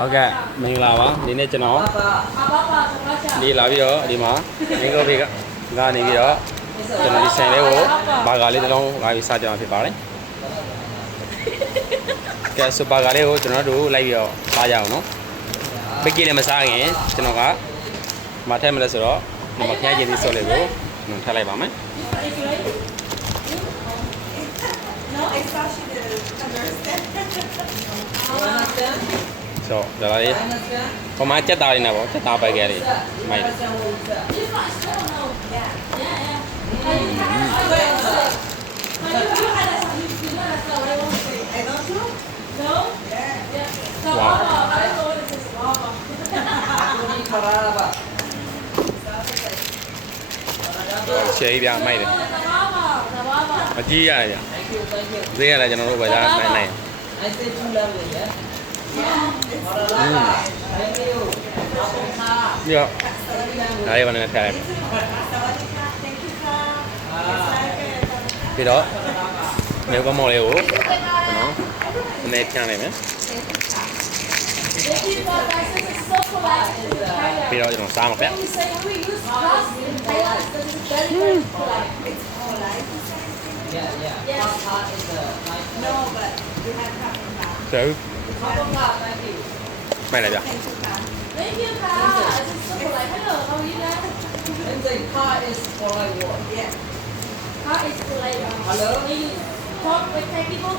ဟုတ်ကဲ့မင်္ဂလာပါဒီနေ့ကျွန်တော်ဒီလာပြီးတော့ဒီမှာမင်္ဂလာဖေကနေပြီးတော့ကျွန်တော်ဒီဆိုင်လေးကိုဘာဂါလေးတစ်လုံးလာပြီးစကြမှာဖြစ်ပါတယ်ကဲဆိုဘာဂါလေးကိုကျွန်တော်တို့လိုက်ပြီးတော့စားကြအောင်နော်ပိတ်ကြီးလည်းမစားခင်ကျွန်တော်ကမထည့်မလဲဆိုတော့ဒီမှာခရမ်းကျင်သီးစော်လေးကိုထည့်လိုက်ပါမယ် No, I thought she didn't understand. ဆိုတော့ဒါလေးဟိုမှာချက်သားလေးနဲ့ပေါ့ချက်သားပဲခဲ့လေးမိုက် I don't know. No? Yeah. So, Wow. I don't know what it is. Wow. ရှယ်ကြီးပြမိုက်တယ် Wow. အကြီးရတယ်ဗျဈေးရလည်းကျွန်တော်တို့ပဲဒါနိုင်နိုင် I said two level, yeah? ပြီးတော့ဒါလေးပါနေထည့်လိုက်ပြီးတော့မြေကမော်လေးကိုကျွန်တော်နည်းနည်းဖြန်းလိုက်မယ် This is what license is so polite. ပြီးတော့ကျွန်တော်စားမှာဗျ When we say we use glass in Thailand, this is very, very polite. It's all right. Yeah, yeah. Yes. Top part is the nice. No, but we have coffee now. ဆို Top part, thank you. မိုက်လိုက်ဗျ Thank you, ma'am. Thank you, Ka. This is so polite. Hello, how are you guys? And the car is for like what? Yeah. Ka is polite. Hello? When you talk with Thai people,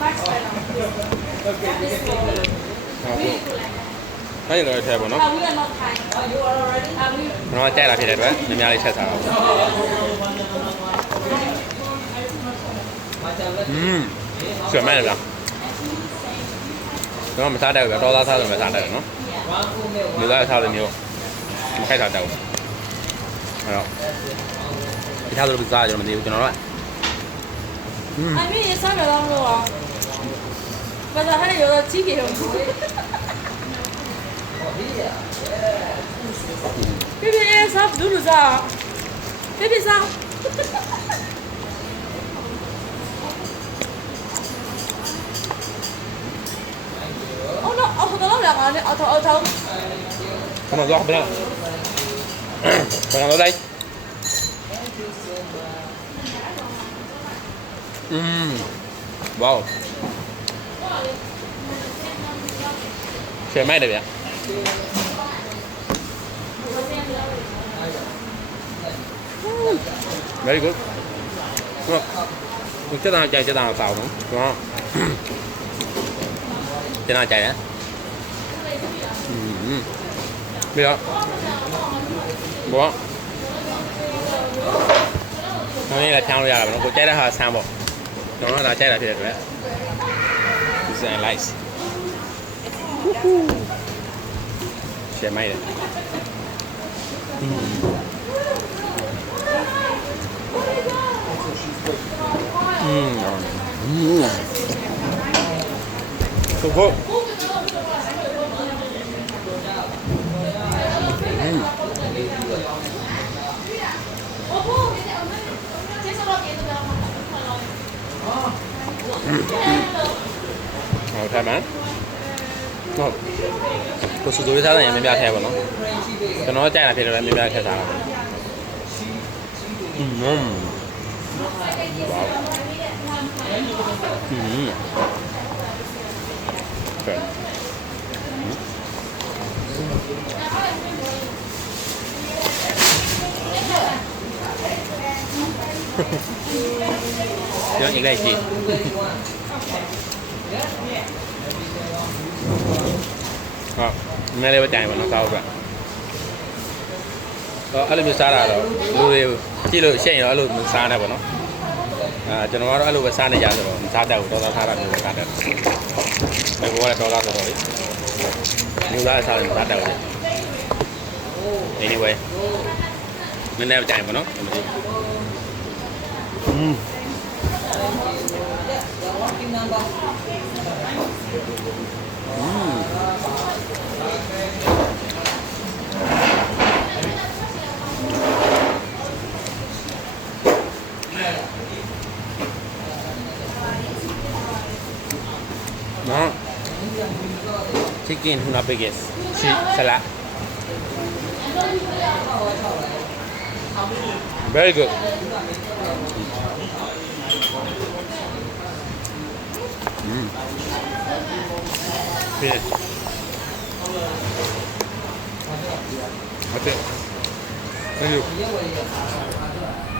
Max right now. This is really polite. အဲ့ဒီလိုထည့်ပါနော် We are not Thai. Oh, you are already? We ကျွန်တော်ကြိုက်လာဖြစ်တဲ့အတွက်နည်းနည်းလေးချက်စားအောင် My tablet. ဆွေမိုက်တယ်ဗျကျွန်တော်မစားတတ်ဘူးဗျတော်သားစားလို့မစားတတ်ဘူးနော် One full meal. လူသားစားတဲ့မျိုးမခိုက်တာတတ်ဘူးအဲ့တော့ဒီထားလို့စားကြတော့မသိဘူးကျွန်တော်တို့ I mean, it's not a long road. But I had a ticket. Baby, it's up, do that. Baby, it's up. Oh no, oh, hold on, I'll tell. ခဏတော့ဗျာဘာလို့လဲဝေါရှယ်မိုက်တယ်ဗျာ very good ဟုတ်ချက်တာကြိုက်ချက်တာစားအောင်နော်ကျွန်တော်ချက်တာကြိုက်တယ်ပြီးတော့ဘောခေါင်းလေးလည်းဖြောင်းလို့ရတာပဲနော်ကိုကြိုက်တဲ့ဟာဆန်းပေါ့ကျွန်တော်ကဒါကြိုက်တာဖြစ်တဲ့အတွက် design likes ရှယ်မိုက်တယ်ဆိုဖို့ဟုတ်တယ်မဟုတ်ကိုစုသူလေးစားတယ်ရမြပြထဲပါနော်ကျွန်တော်ကြိုက်တာဖြစ်တယ်လည်းမြပြထဲစားတာကျွန်တော်อีกလိုက်ကြည့်ဟုတ်နည်းလေးပဲတိုင်ပါတော့စားဦးပြအဲ့လိုမျိုးစားတာတော့လူတွေကြည့်လို့ရှက်ရင်တော့အဲ့လိုမစားနဲ့ပေါ့နော်ကျွန်တော်ကတော့အဲ့လိုပဲစားနေကြဆိုတော့မစားတတ်ဘူးတော်သားစားတာမျိုးပဲစားတတ်တယ်ဘယ်ကောလဲတော်သားဆိုတော့လေမျိုးသားစားတယ်မစားတတ်ဘူး anyway နည်းနည်းပဲတိုင်ပါနော်မသိ The walking number. နော်စ chicken tuna nuggets cheese salad very good finish okay thank you